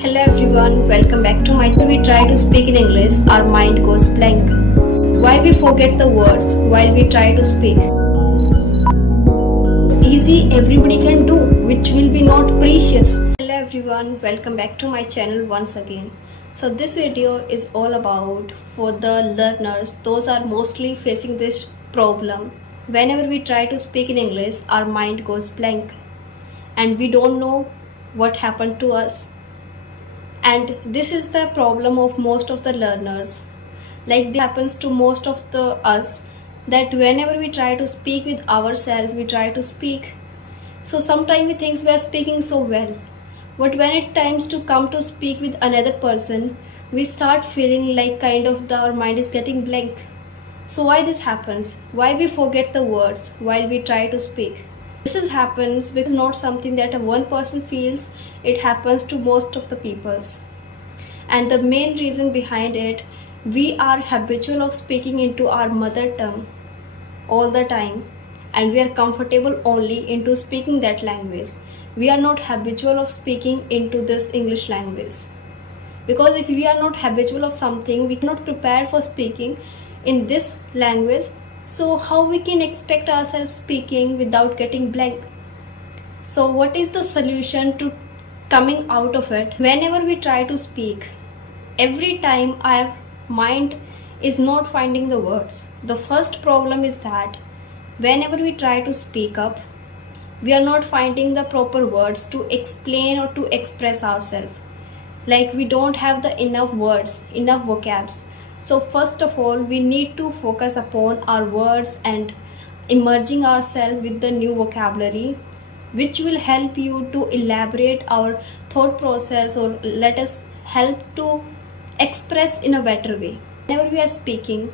Hello everyone, welcome back to my channel. We try to speak in English, our mind goes blank. Why we forget the words while we try to speak? Easy, everybody can do, which will be not precious. Hello everyone, welcome back to my channel once again. So this video is all about for the learners, those are mostly facing this problem. Whenever we try to speak in English, our mind goes blank and we don't know what happened to us. And this is the problem of most of the learners. Like this happens to most of us, that whenever we try to speak with ourselves, we try to speak. So sometimes we think we are speaking so well, but when it times to come to speak with another person, we start feeling like our mind is getting blank. So why this happens? Why we forget the words while we try to speak? This happens because not something that one person feels, it happens to most of the peoples. And the main reason behind it, we are habitual of speaking into our mother tongue all the time, and we are comfortable only into speaking that language. We are not habitual of speaking into this English language. Because if we are not habitual of something, we cannot prepare for speaking in this language. So how we can expect ourselves speaking without getting blank? So what is the solution to coming out of it? Whenever we try to speak, every time our mind is not finding the words. The first problem is that whenever we try to speak up, we are not finding the proper words to explain or to express ourselves. Like we don't have the enough words, enough vocabs. So first of all, we need to focus upon our words and immersing ourselves with the new vocabulary, which will help you to elaborate our thought process or let us help to express in a better way. Whenever we are speaking,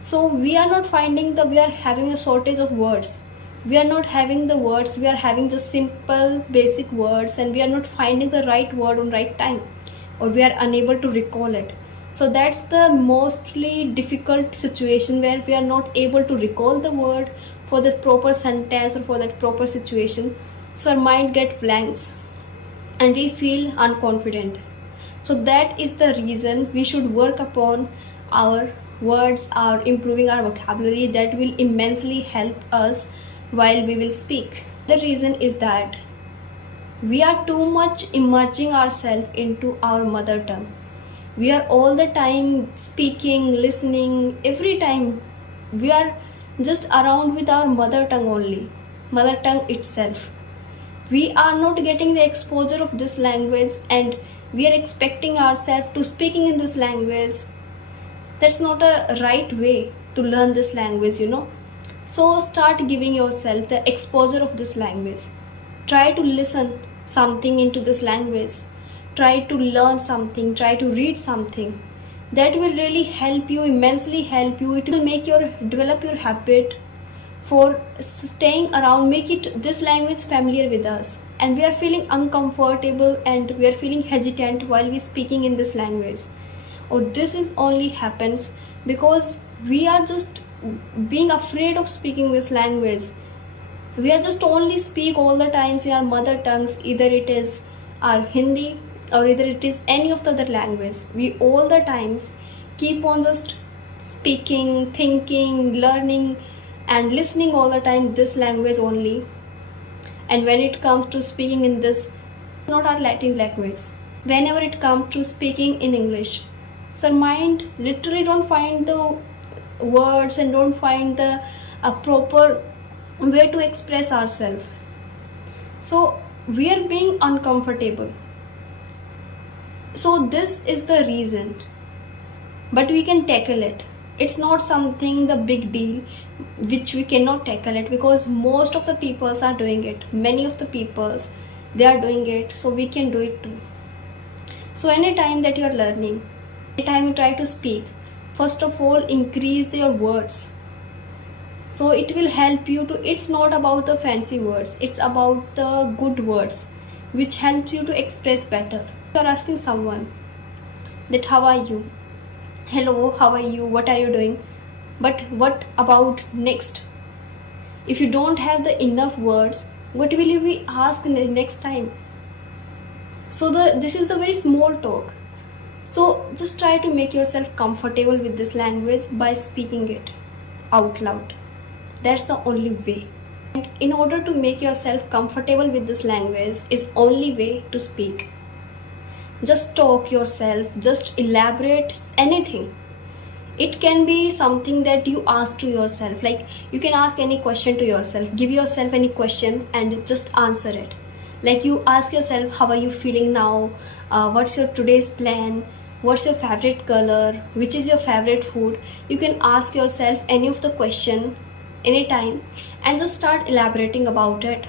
so we are not finding we are having a shortage of words. We are not having the words, we are having just simple basic words, and we are not finding the right word on right time, or we are unable to recall it. So that's the mostly difficult situation where we are not able to recall the word for that proper sentence or for that proper situation. So our mind gets blanks and we feel unconfident. So that is the reason we should work upon our words, our improving our vocabulary. That will immensely help us while we will speak. The reason is that we are too much immersing ourselves into our mother tongue. We are all the time speaking, listening, every time we are just around with our mother tongue only, mother tongue itself. We are not getting the exposure of this language and we are expecting ourselves to speaking in this language. That's not a right way to learn this language, So start giving yourself the exposure of this language. Try to listen something into this language. Try to learn something, try to read something. That will really help you, immensely help you. It will make develop your habit for staying around, make this language familiar with us. And we are feeling uncomfortable and we are feeling hesitant while we speaking in this language. Or this is only happens because we are just being afraid of speaking this language. We are just only speak all the times in our mother tongues, either it is our Hindi or either it is any of the other language. We all the times keep on just speaking, thinking, learning and listening all the time this language only. And when it comes to speaking in this, not our native language. Whenever it comes to speaking in English, so mind literally don't find the words and don't find the proper way to express ourselves. So we are being uncomfortable. So this is the reason, but we can tackle it. It's not something the big deal which we cannot tackle it, because most of the peoples are doing it. Many of the peoples, they are doing it, so we can do it too. So anytime that you are learning, anytime you try to speak, first of all increase your words. So it will help you to, it's not about the fancy words, it's about the good words which helps you to express better. You are asking someone that how are you? Hello, how are you? What are you doing? But what about next? If you don't have the enough words, what will you be asked in the next time? So this is the very small talk. So just try to make yourself comfortable with this language by speaking it out loud. That's the only way. And in order to make yourself comfortable with this language is only way to speak. Just talk yourself, just elaborate anything. It can be something that you ask to yourself, like you can ask any question to yourself, give yourself any question and just answer it. Like you ask yourself, how are you feeling now? What's your today's plan? What's your favorite color? Which is your favorite food? You can ask yourself any of the question anytime and just start elaborating about it.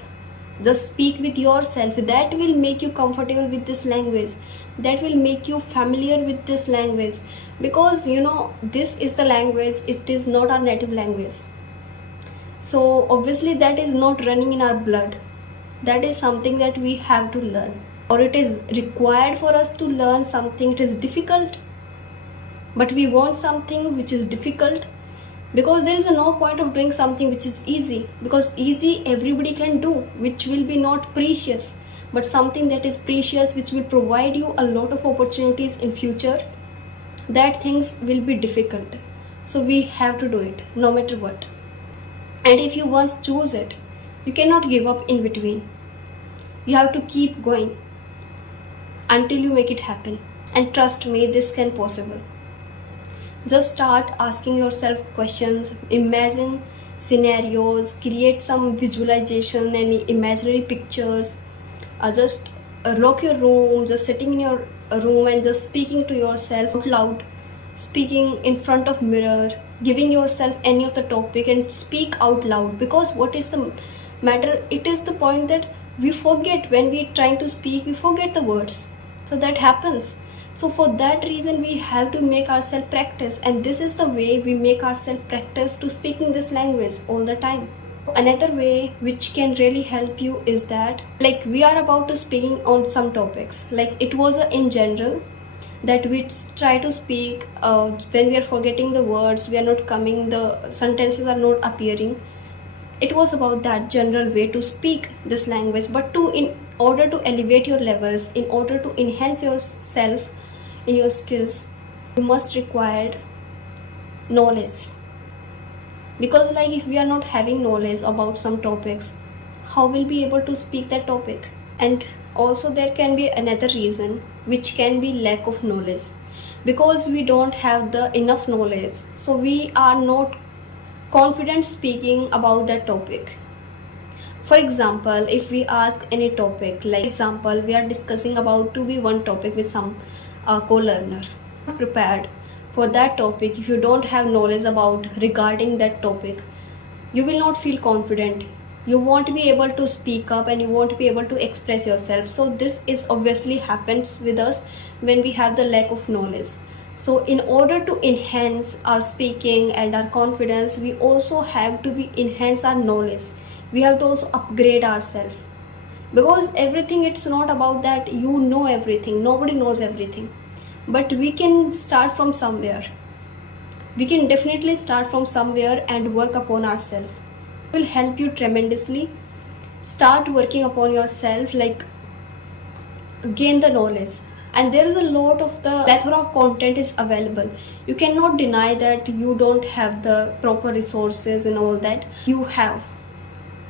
Just speak with yourself. That will make you comfortable with this language. That will make you familiar with this language, because this is the language, it is not our native language. So obviously that is not running in our blood. That is something that we have to learn, or it is required for us to learn something. It is difficult, but we want something which is difficult, because there is no point of doing something which is easy, because easy everybody can do, which will be not precious. But something that is precious, which will provide you a lot of opportunities in future, that things will be difficult. So we have to do it no matter what. And if you once choose it, you cannot give up in between. You have to keep going until you make it happen. And trust me, this can possible. Just start asking yourself questions, imagine scenarios, create some visualization and imaginary pictures. Just lock your room, just sitting in your room and just speaking to yourself out loud, speaking in front of mirror, giving yourself any of the topic and speak out loud. Because what is the matter, it is the point that we forget when we trying to speak, we forget the words. So that happens. So for that reason we have to make ourselves practice, and this is the way we make ourselves practice to speaking this language all the time. Another way which can really help you is that, like, we are about to speaking on some topics, like it was in general that we try to speak when we are forgetting the words, we are not coming, the sentences are not appearing. It was about that general way to speak this language. But in order to elevate your levels, in order to enhance yourself in your skills, you must require knowledge. Because like if we are not having knowledge about some topics, how will we be able to speak that topic? And also there can be another reason, which can be lack of knowledge. Because we don't have the enough knowledge, so we are not confident speaking about that topic. For example, if we ask any topic, like example we are discussing about to be one topic with some co-learner, prepared for that topic, if you don't have knowledge about regarding that topic, you will not feel confident, you won't be able to speak up and you won't be able to express yourself. So this is obviously happens with us when we have the lack of knowledge. So in order to enhance our speaking and our confidence, we also have to enhance our knowledge. We have to also upgrade ourselves, because everything, it's not about that you know everything, nobody knows everything. But we can start from somewhere. We can definitely start from somewhere and work upon ourselves. It will help you tremendously. Start working upon yourself, like gain the knowledge. And there is a lot of the plethora of content is available. You cannot deny that you don't have the proper resources and all that. You have.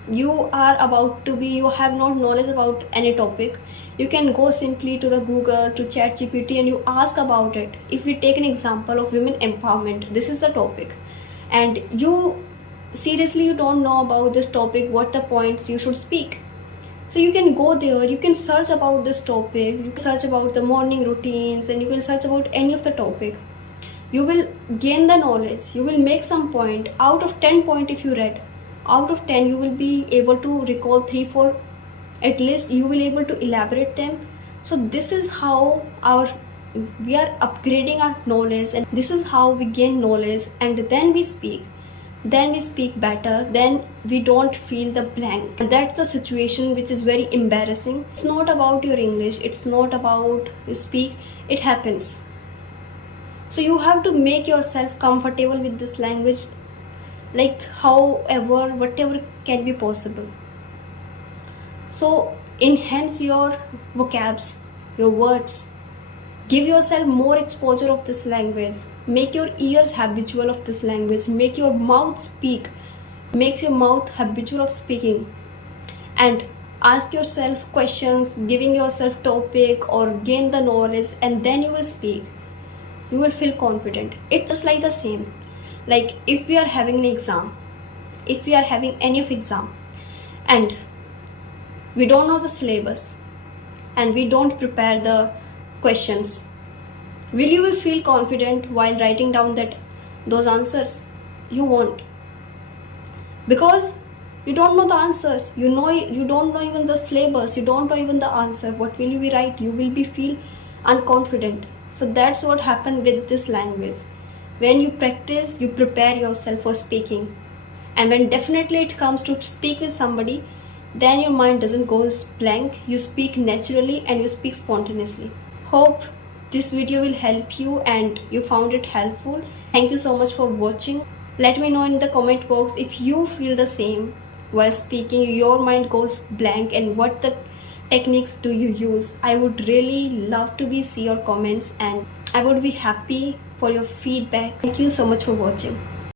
You are about to be, you have not knowledge about any topic, you can go simply to the Google, to ChatGPT, and you ask about it. If we take an example of women empowerment, this is the topic, and you seriously you don't know about this topic, what the points you should speak. So you can go there, you can search about this topic, you can search about the morning routines, and you can search about any of the topic. You will gain the knowledge, you will make some point. Out of 10 point if you read, out of 10 you will be able to recall 3-4, at least you will able to elaborate them. So this is how we are upgrading our knowledge, and this is how we gain knowledge, and then we speak better, then we don't feel the blank. And that's the situation which is very embarrassing. It's not about your English, it's not about you speak, it happens. So you have to make yourself comfortable with this language, like however, whatever can be possible. So enhance your vocabs, your words. Give yourself more exposure of this language. Make your ears habitual of this language. Make your mouth speak. Make your mouth habitual of speaking. And ask yourself questions, giving yourself topic or gain the knowledge, and then you will speak. You will feel confident. It's just like the same. Like if we are having an exam, if we are having any of exam, and we don't know the syllabus, and we don't prepare the questions, will you feel confident while writing down those answers? You won't, because you don't know the answers. You don't know even the syllabus. You don't know even the answer. What will you be write? You will be feel unconfident. So that's what happened with this language. When you practice, you prepare yourself for speaking, and when definitely it comes to speak with somebody, then your mind doesn't go blank. You speak naturally and you speak spontaneously. Hope this video will help you and you found it helpful. Thank you so much for watching. Let me know in the comment box if you feel the same. While speaking, your mind goes blank, and what the techniques do you use? I would really love to see your comments, and I would be happy for your feedback. Thank you so much for watching.